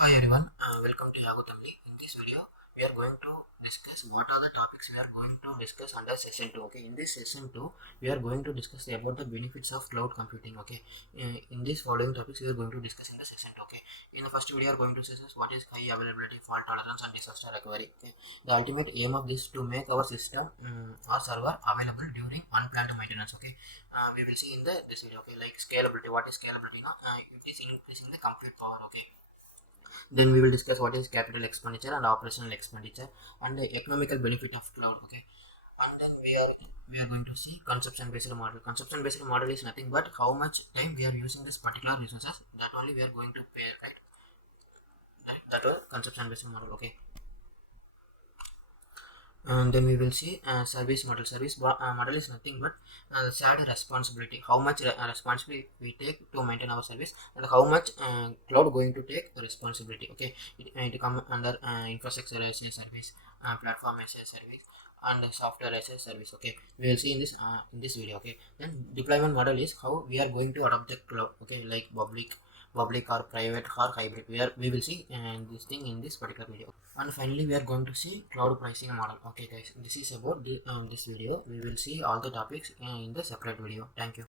Hi everyone, welcome to YaguTamizhi. In this video, we are going to discuss what are the topics we are going to discuss under session 2. Okay, in this session 2, we are going to discuss about the benefits of cloud computing. Okay, in these following topics, we are going to discuss in the session 2. Okay, in the first video, we are going to discuss what is high availability, fault tolerance, and disaster recovery. Okay, the ultimate aim of this to make our system or server available during unplanned maintenance. Okay, we will see in this video. Okay, like scalability. What is scalability? Now, it is increasing the compute power. Okay, then we will discuss what is capital expenditure and operational expenditure and the economical benefit of cloud. Okay, and then we are going to see consumption based model. Consumption based model is nothing but how much time we are using this particular resources, that only we are going to pay, right? That was consumption based model. Okay, and then we will see service model. Model is nothing but shared responsibility, how much responsibility we take to maintain our service and how much cloud going to take responsibility. Okay, it come under infrastructure as a service, platform as a service, and software as a service. Okay, we will see in this video. Okay, then deployment model is how we are going to adopt the cloud. Okay, like public or private or hybrid. We will see this thing in this particular video. And finally, we are going to see cloud pricing model. Okay guys, this is about this video. We will see all the topics in the separate video. Thank you.